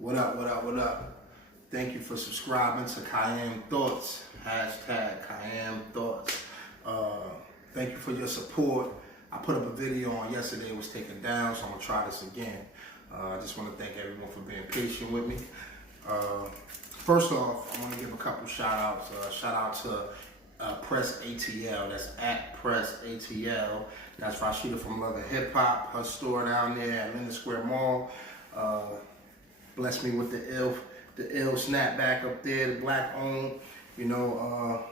What up, what up, what up? Thank you for subscribing to kyamsthoughts, hashtag kyamsthoughts. Thank you for your support. I put up a video on yesterday, it was taken down, so I'm gonna try this again. I just wanna thank everyone for being patient with me. First off, I wanna give a couple shout outs. Shout out to Press ATL, that's at Press ATL. That's Rashida from Love and Hip Hop, her store down there at Linden Square Mall. Blessed me with the ill snapback up there, the black owned. You know,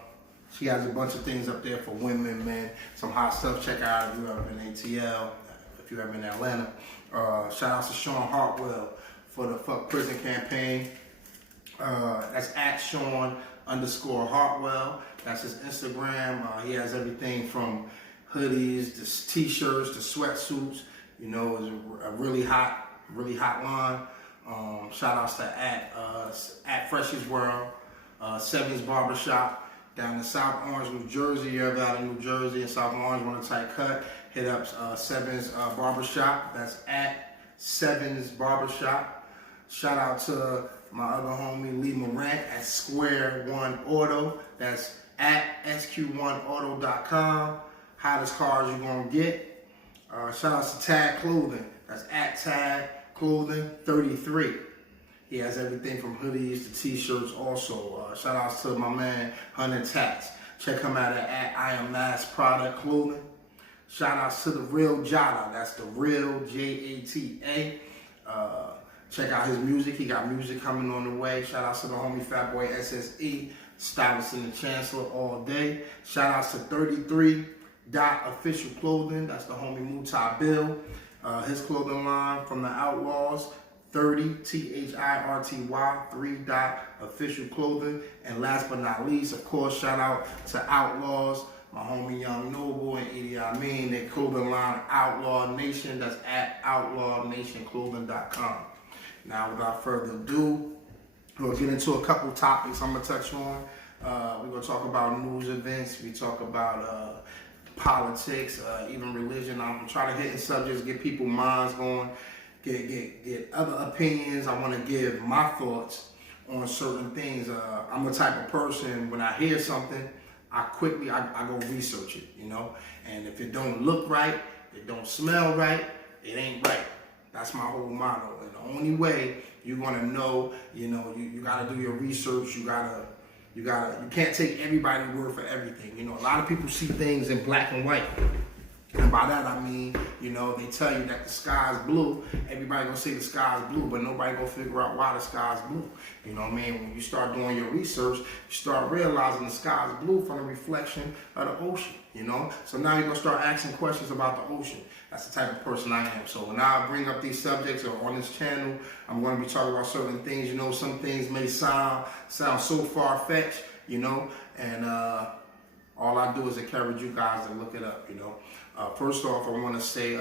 she has a bunch of things up there for women, men, some hot stuff. Check out if you've ever been in ATL, if you've ever been in Atlanta. Shout out to Sean Hartwell for the Fuck Prison campaign. That's at Sean_Hartwell. That's his Instagram. He has everything from hoodies to t-shirts to sweatsuits. You know, it's a really hot line. Shout outs to at Fresh's World, Seven's Barbershop down in South Orange, New Jersey. You're ever out in New Jersey and South Orange, want a tight cut, hit up Seven's Barbershop. That's at Seven's Barbershop. Shout out to my other homie Lee Morant at Square One Auto. That's at sq1auto.com. Hottest cars you're gonna get. Shout out to Tag Clothing. That's at Tag Clothing 33. He has everything from hoodies to t-shirts also. Shout outs to my man Hunter Tats. Check him out at I Am Mass Product Clothing. Shout outs to the Real Jada. That's the Real Jata. Check out his music. He got music coming on the way. Shout outs to the homie Fatboy SSE, Stylist and the Chancellor all day. Shout outs to 33.official clothing. That's the homie Mutai Bill. His clothing line from the Outlaws, 30 THIRTY 3.official clothing. And last but not least, of course, shout out to Outlaws, my homie Young Noble and Idi Amin. Their clothing line, Outlaw Nation. That's at outlawnationclothing.com. Now, without further ado, we'll get into a couple topics I'm gonna touch on. We're gonna talk about news events. We talk about politics, even religion. I'm trying to hit in subjects, get people's minds going, get other opinions. I want to give my thoughts on certain things. I'm the type of person, when I hear something, I go research it, you know. And if it don't look right, it don't smell right, it ain't right. That's my whole motto. And the only way you're gonna know, you know, you gotta do your research. You can't take everybody's word for everything. You know, a lot of people see things in black and white. And by that I mean, you know, they tell you that the sky's blue. Everybody gonna say the sky's blue, but nobody gonna figure out why the sky's blue. You know what I mean? When you start doing your research, you start realizing the sky's blue from the reflection of the ocean, you know? So now you're gonna start asking questions about the ocean. That's the type of person I am. So when I bring up these subjects or on this channel, I'm gonna be talking about certain things. You know, some things may sound so far-fetched, you know, and all I do is encourage you guys to look it up, you know. First off, I want to say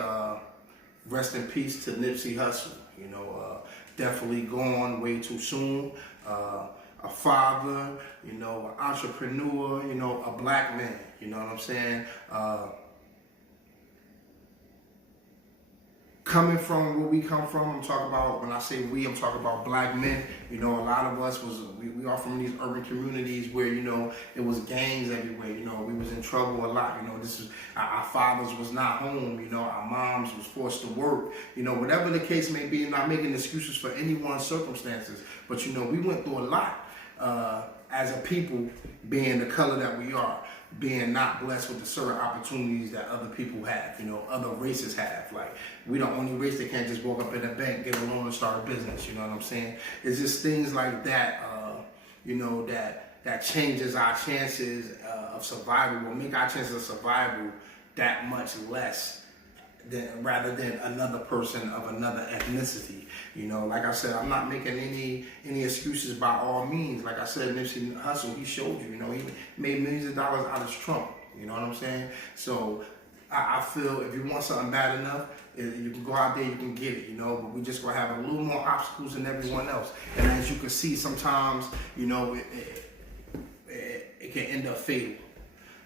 rest in peace to Nipsey Hussle. You know, definitely gone way too soon. A father, you know, an entrepreneur, you know, a black man. You know what I'm saying? Coming from where we come from, I'm talking about, when I say we, I'm talking about black men. You know, a lot of us we are from these urban communities where, you know, it was gangs everywhere. You know, we was in trouble a lot. You know, our fathers was not home. You know, our moms was forced to work. You know, whatever the case may be, not making excuses for anyone's circumstances. But, you know, we went through a lot as a people, being the color that we are, being not blessed with the certain opportunities that other people have, you know, other races have. Like, we the only race that can't just walk up in the bank, get a loan and start a business, you know what I'm saying? It's just things like that, you know, that changes our chances of survival, will make our chances of survival that much less rather than another person of another ethnicity. You know, like I said, I'm not making any excuses by all means. Like I said, Nipsey Hussle, he showed you, you know, he made millions of dollars out of Trump. You know what I'm saying? So I feel if you want something bad enough, you can go out there, you can get it, you know, but we just gonna have a little more obstacles than everyone else. And as you can see, sometimes, you know, it can end up fatal.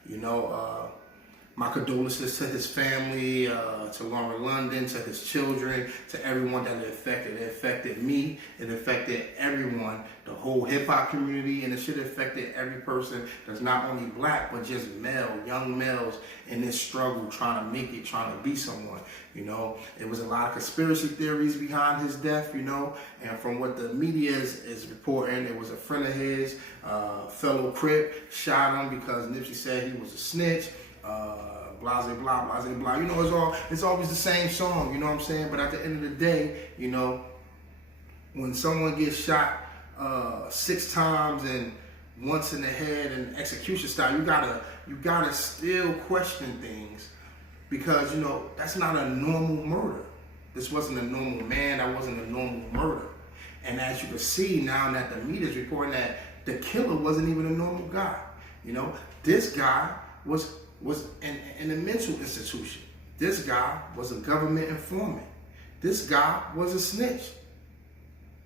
You know, My condolences to his family, to Lauren London, to his children, to everyone that it affected. It affected me. It affected everyone, the whole hip-hop community, and it should have affected every person that's not only black, but just young males in this struggle, trying to make it, trying to be someone. You know, it was a lot of conspiracy theories behind his death, you know, and from what the media is reporting, it was a friend of his, fellow Crip, shot him because Nipsey said he was a snitch. Blah, blah, blah, blah, blah. You know, it's always the same song, you know what I'm saying? But at the end of the day, you know, when someone gets shot 6 times and once in the head and execution style, you gotta still question things, because, you know, that's not a normal murder. This wasn't a normal man, that wasn't a normal murder. And as you can see now that the media is reporting that the killer wasn't even a normal guy. You know, this guy was in a mental institution. This guy was a government informant. This guy was a snitch.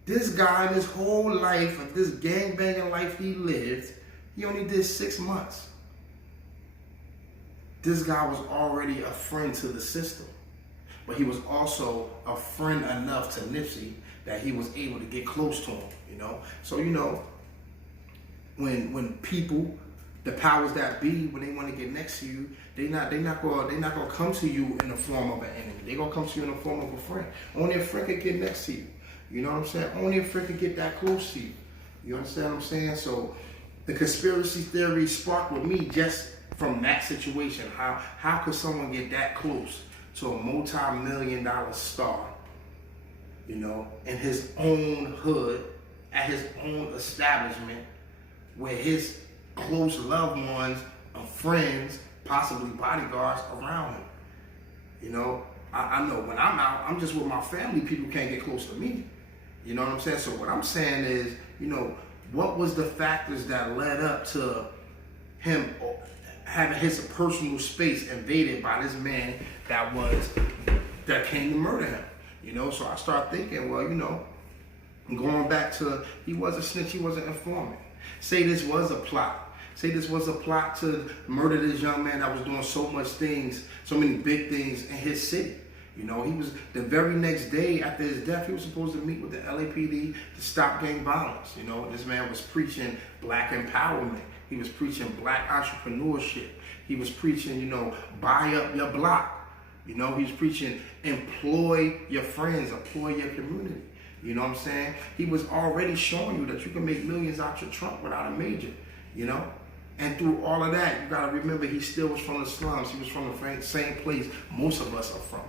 This guy in his whole life, of this gangbanging life he lived, he only did 6 months. This guy was already a friend to the system, but he was also a friend enough to Nipsey that he was able to get close to him, you know? So, you know, when people, the powers that be, when they want to get next to you, they not gonna come to you in the form of an enemy. They gonna come to you in the form of a friend. Only a friend can get next to you. You know what I'm saying? Only a friend can get that close to you. You understand what I'm saying? So the conspiracy theory sparked with me just from that situation. How could someone get that close to a multi-million-dollar star, you know, in his own hood, at his own establishment, where his close loved ones or friends, possibly bodyguards around him? You know, I know when I'm out, I'm just with my family, people can't get close to me. You know what I'm saying? So what I'm saying is, you know, what was the factors that led up to him having his personal space invaded by this man that came to murder him? You know, so I start thinking, well, you know, going back to, he was a snitch, he was an informant. Say this was a plot. Say this was a plot to murder this young man that was doing so much things, so many big things in his city. You know, he was, the very next day after his death, he was supposed to meet with the LAPD to stop gang violence. You know, this man was preaching black empowerment. He was preaching black entrepreneurship. He was preaching, you know, buy up your block. You know, he was preaching employ your friends, employ your community. You know what I'm saying? He was already showing you that you can make millions out your trunk without a major, you know? And through all of that, you gotta remember he still was from the slums. He was from the same place most of us are from,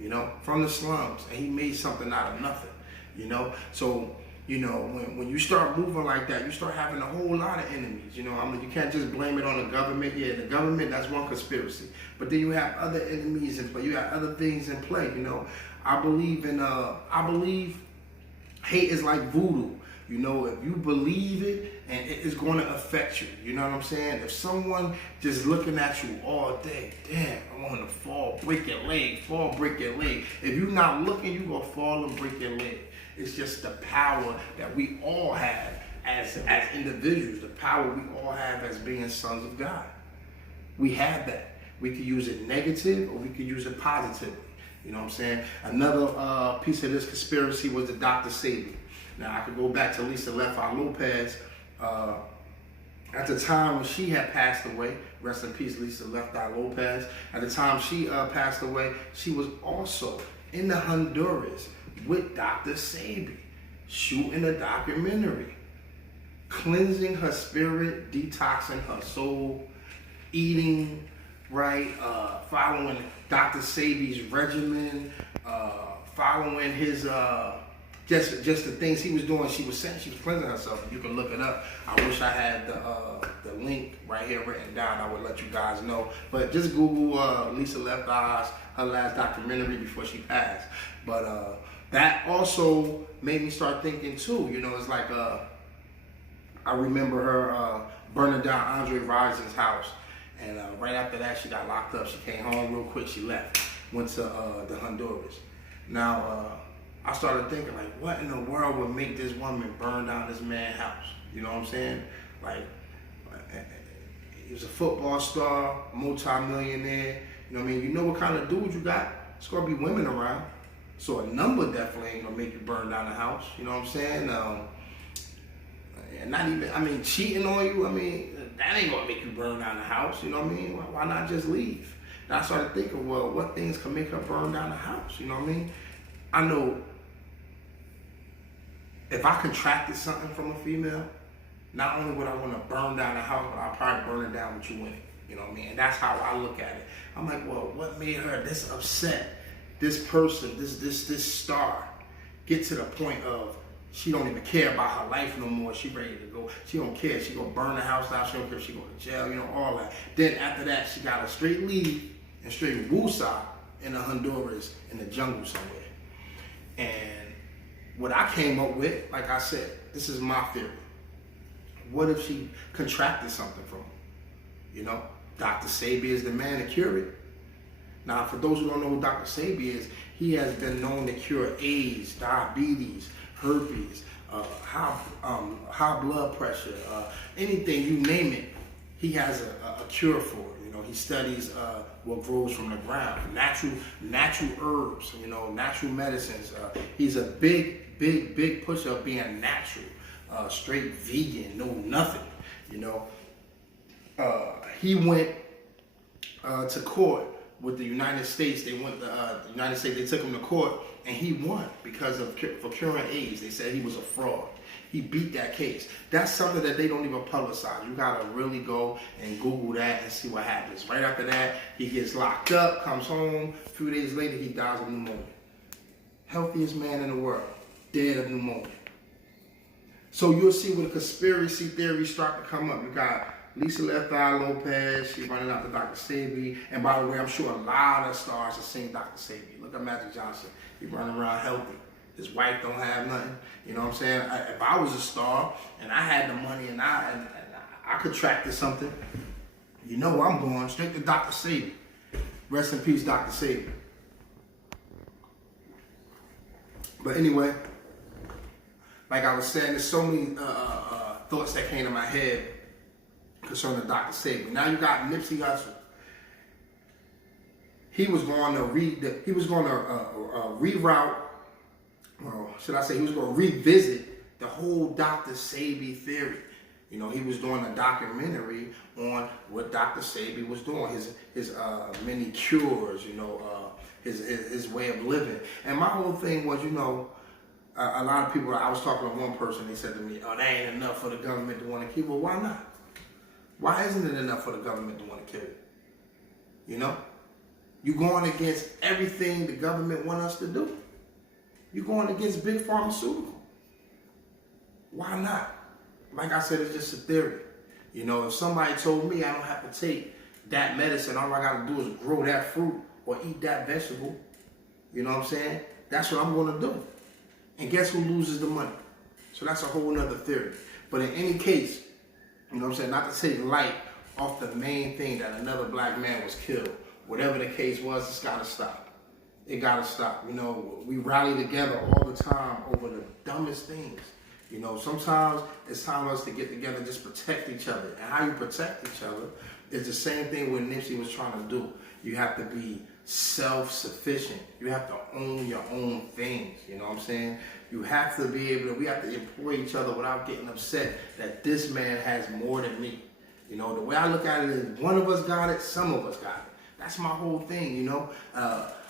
you know, from the slums. And he made something out of nothing, you know? So, you know, when you start moving like that, you start having a whole lot of enemies, you know? I mean, you can't just blame it on the government. Yeah, the government, that's one conspiracy. But then you have other enemies in play. You have other things in play, you know? I believe hate is like voodoo. You know, if you believe it, and it is going to affect you. You know what I'm saying? If someone just looking at you all day, damn, I want to fall, break your leg, fall, break your leg. If you're not looking, you're going to fall and break your leg. It's just the power that we all have as individuals, the power we all have as being sons of God. We have that. We could use it negative or we could use it positively. You know what I'm saying? Another piece of this conspiracy was the Dr.Sebi. Now, I could go back to Lisa Lopez. At the time when she had passed away, rest in peace, Lisa Lopez. At the time she passed away, she was also in the Honduras with Dr.Sebi, shooting a documentary, cleansing her spirit, detoxing her soul, eating right, following Dr.Sebi's regimen, following his just the things he was doing. She was saying she was cleansing herself. You can look it up. I wish I had the link right here written down. I would let you guys know. But just Google Lisa Left Eyes, her last documentary before she passed. But that also made me start thinking too. You know, it's like I remember her burning down Andre Rison's house. And right after that, she got locked up. She came home real quick. She left, went to the Honduras. Now, I started thinking, like, what in the world would make this woman burn down this man's house? You know what I'm saying? Like, He was a football star, multi-millionaire. You know what I mean? You know what kind of dude you got? It's gonna be women around. So a number definitely ain't gonna make you burn down the house. You know what I'm saying? And not even, I mean, cheating on you, I mean, that ain't gonna make you burn down the house. You know what I mean? Why not just leave? And I started thinking, well, what things can make her burn down the house? You know what I mean? I know if I contracted something from a female, not only would I want to burn down the house, but I'll probably burn it down with you in it. You know what I mean? And that's how I look at it. I'm like, well, what made her this upset? This person, this star, get to the point of she don't even care about her life no more. She ready to go. She don't care. She gonna burn the house down. She don't care if she go to jail. You know, all that. Then after that, she got a straight leave and straight woosah in the Honduras in the jungle somewhere. And what I came up with, like I said, this is my theory. What if she contracted something from him? You know, Dr.Sebi is the man to cure it. Now, for those who don't know who Dr.Sebi is, he has been known to cure AIDS, diabetes, herpes, high blood pressure, anything, you name it, he has a cure for it. You know, he studies what grows from the ground, natural herbs, you know, natural medicines. He's a big pusher of being natural. Straight vegan, no nothing, you know. He went to court with the United States. They went the United States. They took him to court, and he won because of for curing AIDS. They said he was a fraud. He beat that case. That's something that they don't even publicize. You gotta really go and Google that and see what happens. Right after that, he gets locked up, comes home. A few days later, he dies of pneumonia. Healthiest man in the world, dead of pneumonia. So you'll see when the conspiracy theories start to come up. You got Lisa Lopez, she's running out to Dr.Sebi. And by the way, I'm sure a lot of stars have seen Dr.Sebi. Look at Magic Johnson. He's running around healthy. His wife don't have nothing. You know what I'm saying? If I was a star and I had the money and I contracted something, you know I'm going straight to Dr.Sebi. Rest in peace, Dr.Sebi. But anyway, like I was saying, there's so many thoughts that came to my head concerning Dr.Sebi. Now you got Nipsey Hussle. He was going to reroute, or should I say, he was going to revisit the whole Dr.Sebi theory. You know, he was doing a documentary on what Dr.Sebi was doing, his many cures, you know, his way of living. And my whole thing was, you know, a lot of people, I was talking to one person, they said to me, oh, that ain't enough for the government to want to kill. Well, why not? Why isn't it enough for the government to want to kill you? You know? You're going against everything the government want us to do. You're going against big pharmaceutical. Why not? Like I said, it's just a theory. You know, if somebody told me I don't have to take that medicine, all I got to do is grow that fruit or eat that vegetable, you know what I'm saying? That's what I'm going to do. And guess who loses the money? So that's a whole nother theory. But in any case, you know what I'm saying, not to take light off the main thing that another black man was killed. Whatever the case was, it's got to stop. It got to stop. You know, we rally together all the time over the dumbest things. You know, sometimes it's time for us to get together and just protect each other. And how you protect each other is the same thing what Nipsey was trying to do. You have to be self-sufficient. You have to own your own things. You know what I'm saying? You have to be able to, we have to employ each other without getting upset that this man has more than me. You know, the way I look at it is one of us got it, some of us got it. That's my whole thing, you know.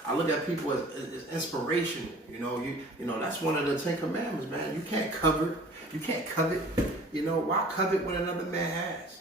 I look at people as inspirational. You know, that's one of the 10 Commandments, man. You can't covet. You can't covet. You know, why covet what another man has?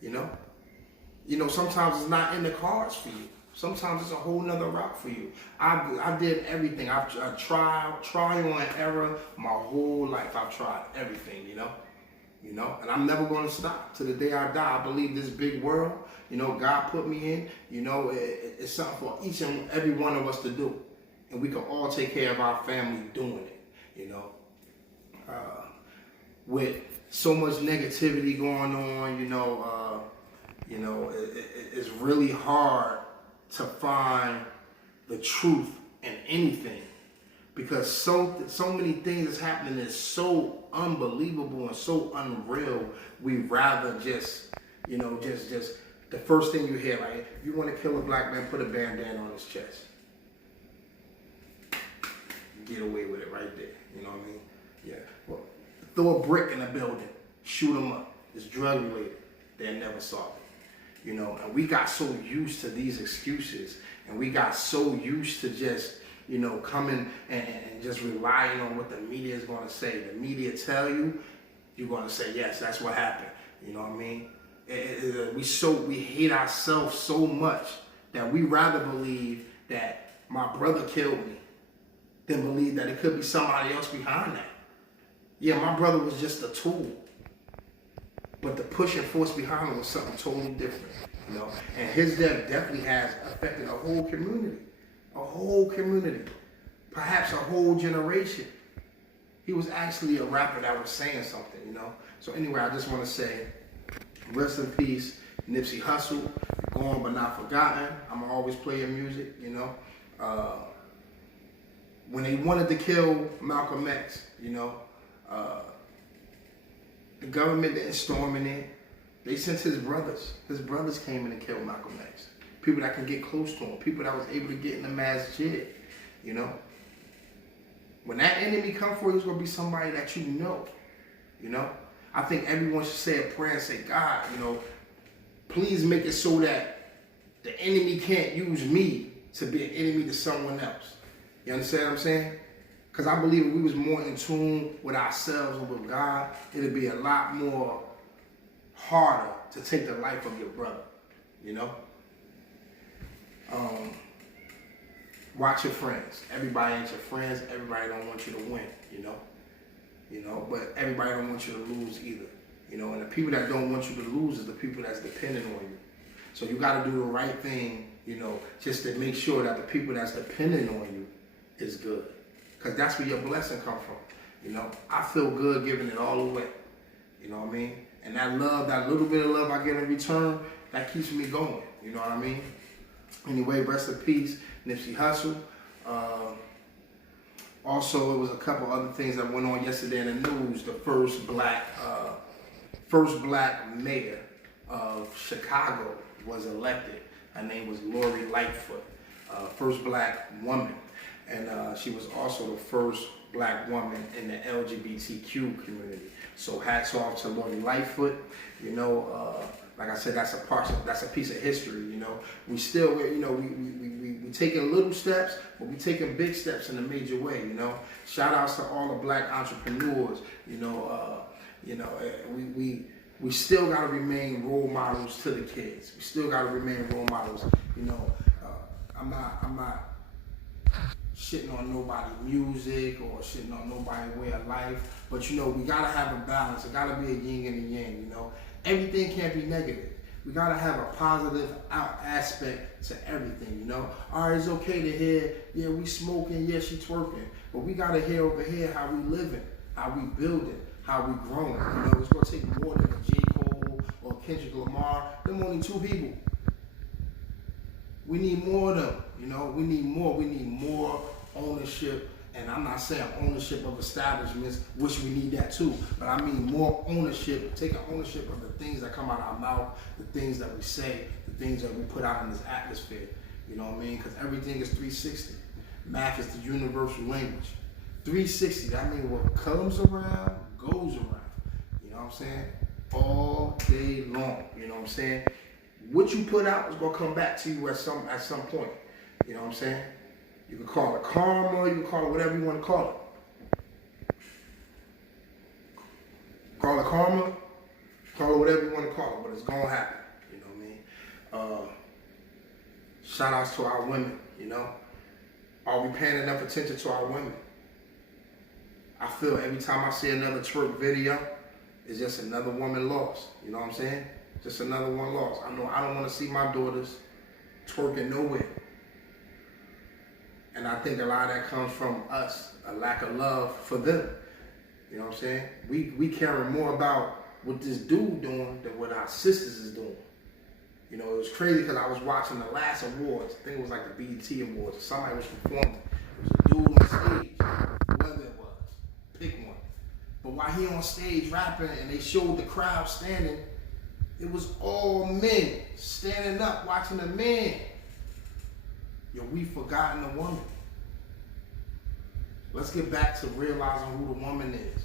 You know, sometimes it's not in the cards for you. Sometimes it's a whole nother route for you. I did everything. I trial and error my whole life. I've tried everything, you know, and I'm never going to stop till the day I die. I believe this big world, you know, God put me in, you know, it's something for each and every one of us to do. And we can all take care of our family doing it, you know. With so much negativity going on, it's really hard to find the truth in anything, because so many things that's happening is so unbelievable and so unreal. We rather just, You know, just the first thing you hear, like, if you want to kill a black man, put a bandana on his chest. Get away with it right there. You know what I mean? Yeah. Well, throw a brick in a building, shoot them up. It's drug related. They'll never solve it. You know, and we got so used to these excuses, and we got so used to just, you know, coming and just relying on what the media is going to say. The media tell you, you're going to say, yes, that's what happened. You know what I mean? We hate ourselves so much that we rather believe that my brother killed me than believe that it could be somebody else behind that. Yeah, my brother was just a tool, but the pushing force behind him was something totally different, you know. And his death definitely has affected a whole community, perhaps a whole generation. He was actually a rapper that was saying something, you know. So anyway, I just want to say, rest in peace, Nipsey Hussle, gone but not forgotten. I'm gonna always play your music, you know. When they wanted to kill Malcolm X, you know, the government didn't storm in it. They sent his brothers. His brothers came in and killed Malcolm X. People that can get close to him. People that was able to get in the masjid, you know. When that enemy come for you, it's going to be somebody that you know. I think everyone should say a prayer and say, God, you know, please make it so that the enemy can't use me to be an enemy to someone else. You understand what I'm saying? Because I believe if we was more in tune with ourselves and with God, it'd be a lot more harder to take the life of your brother, you know? Watch your friends. Everybody ain't your friends. Everybody don't want you to win, you know? But everybody don't want you to lose either, you know? And the people that don't want you to lose is the people that's dependent on you. So you got to do the right thing, you know, just to make sure that the people that's dependent on you is good. Because that's where your blessing come from, you know? I feel good giving it all away, you know what I mean? And that love, that little bit of love I get in return, that keeps me going, you know what I mean? Anyway, rest in peace, Nipsey Hussle. Also, it was a couple other things that went on yesterday in the news. The first black mayor of Chicago was elected. Her name was Lori Lightfoot, first black woman. And she was also the first black woman in the LGBTQ community. So hats off to Lori Lightfoot. You know, like I said, that's a piece of history. You know, we still, you know, we taking little steps, but we taking big steps in a major way. You know, shout outs to all the black entrepreneurs. You know, we still got to remain role models to the kids. We still got to remain role models. You know, I'm not shitting on nobody's music or shitting on nobody's way of life, but you know, we gotta have a balance. It gotta be a yin and a yang, you know. Everything can't be negative. We gotta have a positive aspect to everything, you know. All right, it's okay to hear, yeah, we smoking, yeah, she twerking, but we gotta hear over here how we living, how we building, how we growing. You know, it's gonna take more than a J. Cole or Kendrick Lamar. Them only two people. We need more of them, you know. We need more ownership, and I'm not saying ownership of establishments, which we need that too, but I mean more ownership, taking ownership of the things that come out of our mouth, the things that we say, the things that we put out in this atmosphere, you know what I mean? Because everything is 360. Math is the universal language. 360, that means what comes around, goes around, you know what I'm saying? All day long, you know what I'm saying? What you put out is gonna come back to you at some point. You know what I'm saying? You can call it karma, you can call it whatever you want to call it. Call it karma, call it whatever you want to call it, but it's gonna happen. You know what I mean? Shout outs to our women, you know? Are we paying enough attention to our women? I feel every time I see another twerk video, it's just another woman lost. You know what I'm saying? Just another one lost. I know I don't want to see my daughters twerking nowhere. And I think a lot of that comes from us, a lack of love for them. You know what I'm saying? We caring more about what this dude doing than what our sisters is doing. You know, it was crazy because I was watching the last awards. I think it was like the BET Awards. Or somebody was performing. It was a dude on stage, whoever it was. Pick one. But while he on stage rapping and they showed the crowd standing, It was all men standing up, watching a man. Yo, we forgotten the woman. Let's get back to realizing who the woman is.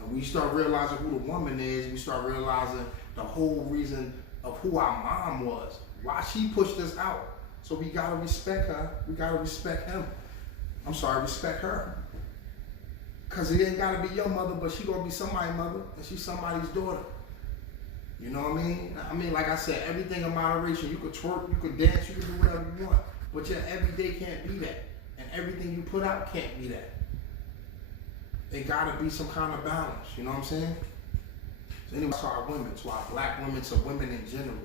And we start realizing who the woman is, we start realizing the whole reason of who our mom was, why she pushed us out. So we gotta respect her, we gotta respect him. Respect her. Cause it ain't gotta be your mother, but she gonna be somebody's mother, and she's somebody's daughter. You know what I mean? I mean, like I said, everything in moderation. You could twerk, you could dance, you could do whatever you want. But your everyday can't be that. And everything you put out can't be that. It gotta be some kind of balance, you know what I'm saying? So anyway, to our women, to our black women, to women in general.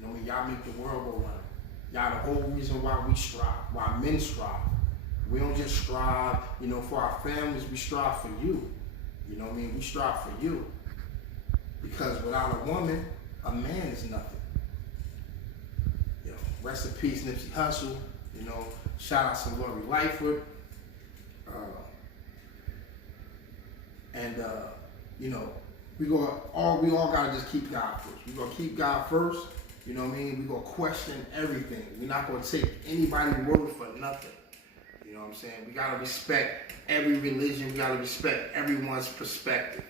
You know, when y'all make the world go round. Y'all the whole reason why we strive, why men strive. We don't just strive, you know, for our families, we strive for you. You know what I mean? We strive for you. Because without a woman, a man is nothing. You know, rest in peace, Nipsey Hussle. You know, shout out to Lori Lightfoot. You know, we all gotta just keep God first. We're gonna keep God first. You know what I mean? We're gonna question everything. We're not gonna take anybody's word for nothing. You know what I'm saying? We gotta respect every religion. We gotta respect everyone's perspective.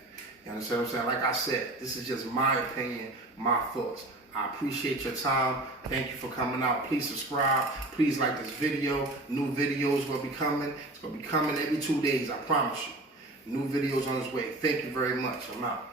You understand what I'm saying? Like I said, this is just my opinion, my thoughts. I appreciate your time. Thank you for coming out. Please subscribe. Please like this video. New videos will be coming. It's gonna be coming every 2 days, I promise you. New videos on its way. Thank you very much. I'm out.